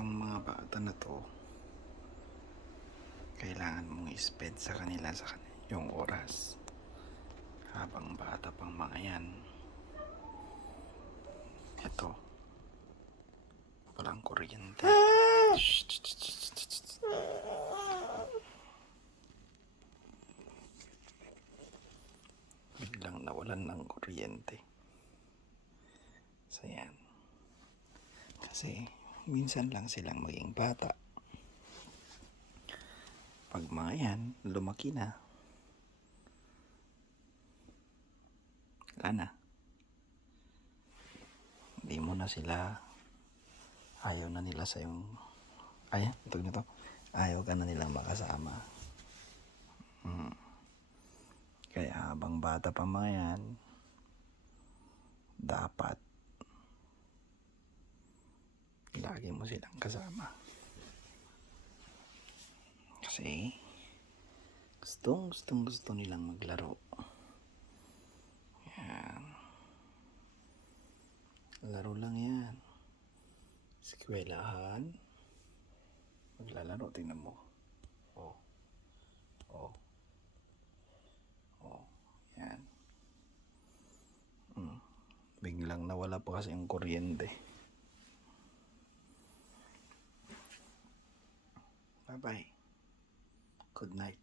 Itong mga bata na to, kailangan mong i-spend sa kanila yung oras habang bata pang mga yan. Ito, walang kuryente. Biglang nawalan ng kuryente. So yan, kasi minsan lang silang maging bata. Pag mga yan, lumaki na, wala na. Hindi mo na sila, ayaw na nila sa yung, ayaw ka na nilang makasama. Kaya habang bata pa mga yan, dapat lagi mo silang kasama. Kasi gusto nilang maglaro. Yan. Laro lang yan. Eskwelahan, maglalaro, tingnan mo. Oh. Yan. Biglang nawala pa kasi yung kuryente. Bye-bye. Good night.